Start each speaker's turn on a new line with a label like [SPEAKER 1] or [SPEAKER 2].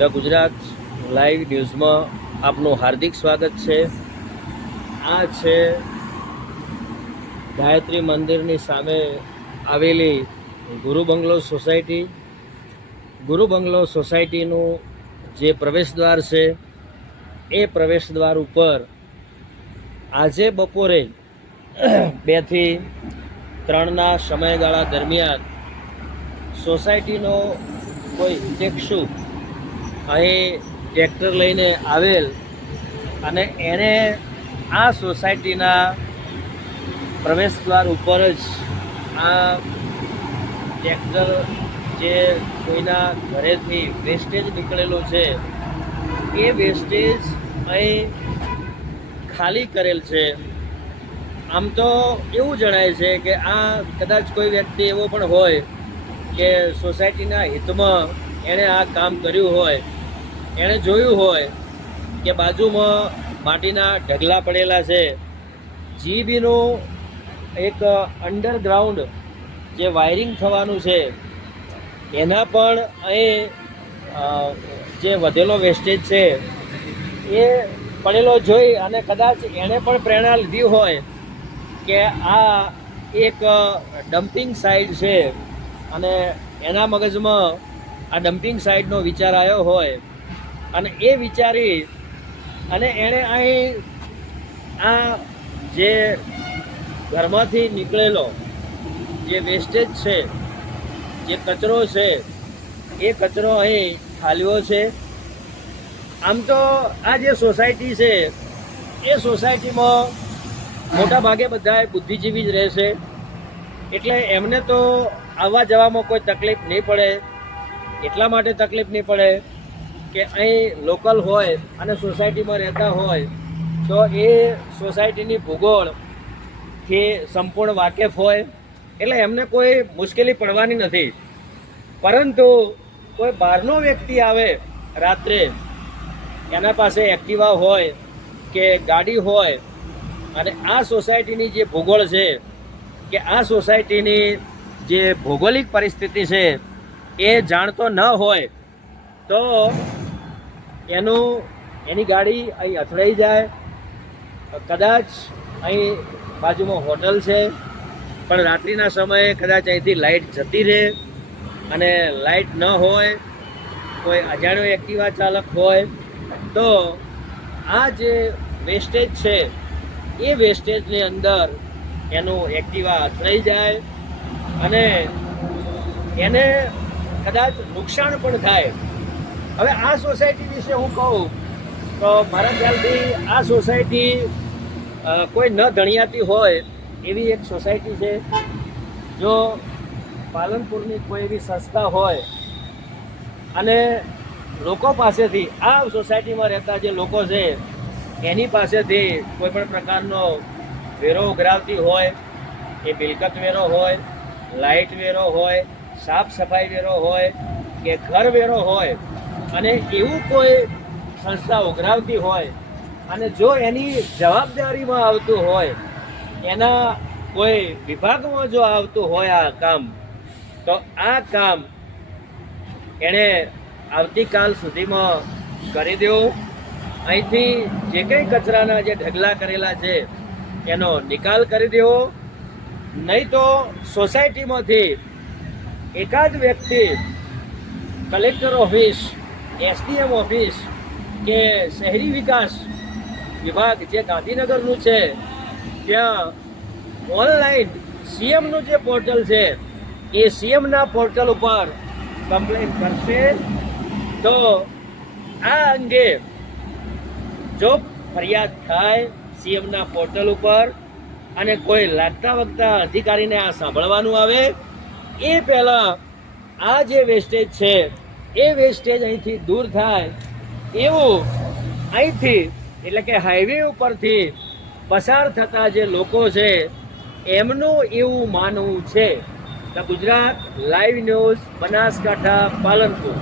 [SPEAKER 1] The Gujarat live ન્યૂઝમાં આપનું હાર્દિક સ્વાગત છે. આ છે ગાયત્રી મંદિરની સામે આવેલી ગુરુ બંગલો સોસાયટી. ગુરુ બંગલો સોસાયટીનું જે પ્રવેશદ્વાર છે, એ પ્રવેશદ્વાર ઉપર આજે બપોરે બેથી ત્રણના સમયગાળા દરમિયાન સોસાયટીનો કોઈ હિતેક્ષુ અહીં ટ્રેક્ટર લઈને આવેલ અને એણે આ સોસાયટીના પ્રવેશદ્વાર ઉપર જ આ ટ્રેક્ટર જે કોઈના ઘરેથી વેસ્ટેજ નીકળેલું છે, એ વેસ્ટેજ અહીં ખાલી કરેલ છે. આમ તો એવું જણાય છે કે આ કદાચ કોઈ વ્યક્તિ એવો પણ હોય કે સોસાયટીના હિતમાં એણે આ કામ કર્યું હોય. એણે જોયું હોય કે બાજુમાં માટીના ઢગલા પડેલા છે. જીબીનું એક અંડરગ્રાઉન્ડ જે વાયરિંગ થવાનું છે, એના પણ અહીં જે વધેલો વેસ્ટેજ છે, એ પડેલો જોઈ અને કદાચ એણે પણ પ્રેરણા લીધી હોય કે આ એક ડમ્પિંગ સાઇટ છે. અને એના મગજમાં આ ડમ્પિંગ સાઇટનો વિચાર આવ્યો હોય અને એ વિચારી અને એણે અહીં આ જે ઘરમાંથી નીકળેલો જે વેસ્ટેજ છે, જે કચરો છે, એ કચરો અહીં ઠાલવ્યો છે. આમ તો આ જે સોસાયટી છે, એ સોસાયટીમાં મોટા ભાગે બધા બુદ્ધિજીવી જ રહેશે. એટલે એમને તો આવવા જવામાં કોઈ તકલીફ નહીં પડે, એટલા માટે તકલીફ નહીં પડે. કે અહીં લોકલ હોય અને સોસાયટીમાં રહેતા હોય, તો એ સોસાયટીની ભૂગોળથી સંપૂર્ણ વાકેફ હોય, એટલે એમને કોઈ મુશ્કેલી પડવાની નથી. પરંતુ કોઈ બહારનો વ્યક્તિ આવે રાત્રે, એના પાસે એક્ટિવા હોય કે ગાડી હોય, અને આ સોસાયટીની જે ભૂગોળ છે, કે આ સોસાયટીની જે ભૌગોલિક પરિસ્થિતિ છે, એ જાણતો ન હોય, તો એનું, એની ગાડી અહીં અથડાઈ જાય. કદાચ અહીં બાજુમાં હોટલ છે, પણ રાત્રિના સમયે કદાચ અહીંથી લાઇટ જતી રહે અને લાઇટ ન હોય, કોઈ અજાણ્યો એક્ટિવા ચાલક હોય, તો આ જે વેસ્ટેજ છે, એ વેસ્ટેજની અંદર એનું એક્ટિવા અથડાઈ જાય અને એને કદાચ નુકસાન પણ થાય. હવે આ સોસાયટી વિશે હું કહું, તો મારા ખ્યાલથી આ સોસાયટી કોઈ ન ધણિયાતી હોય એવી એક સોસાયટી છે, જો પાલનપુરની કોઈ એવી સંસ્થા હોય અને લોકો પાસેથી, આ સોસાયટીમાં રહેતા જે લોકો છે, એની પાસેથી કોઈ પણ પ્રકારનો વેરો ઉઘરાવતી હોય, એ મિલકત વેરો હોય, લાઇટ વેરો હોય, સાફ સફાઈ વેરો હોય કે ઘર વેરો હોય અને એવું કોઈ સંસ્થા ઉઘરાવતી હોય અને જો એની જવાબદારીમાં આવતું હોય, એના કોઈ વિભાગમાં જો આવતું હોય આ કામ, તો આ કામ એણે આવતીકાલ સુધીમાં કરી દેવું. અહીંથી જે કંઈ કચરાના જે ઢગલા કરેલા છે, એનો નિકાલ કરી દેવો. નહીં તો સોસાયટીમાંથી એકાદ વ્યક્તિ કલેક્ટર ઓફિસ એસડીએમ ઓફિસ કે શહેરી વિકાસ વિભાગ જે ગાંધીનગરનું છે, ત્યાં ઓનલાઈન સીએમનું જે પોર્ટલ છે, એ સીએમના પોર્ટલ ઉપર કમ્પ્લેન કરશે. તો આ અંગે જો ફરિયાદ થાય સીએમના પોર્ટલ ઉપર અને કોઈ લાગતા વગતા અધિકારીને આ સાંભળવાનું આવે. એ પહેલાં આ જે વેસ્ટેજ છે એ વેસ્ટેજ અહીંથી દૂર થાય એવું અહીંથી, એટલે કે હાઈવે ઉપરથી પસાર થતા જે લોકો છે, એમનું એવું માનવું છે. તો ગુજરાત લાઈવ ન્યૂઝ બનાસકાંઠા પાલનપુર.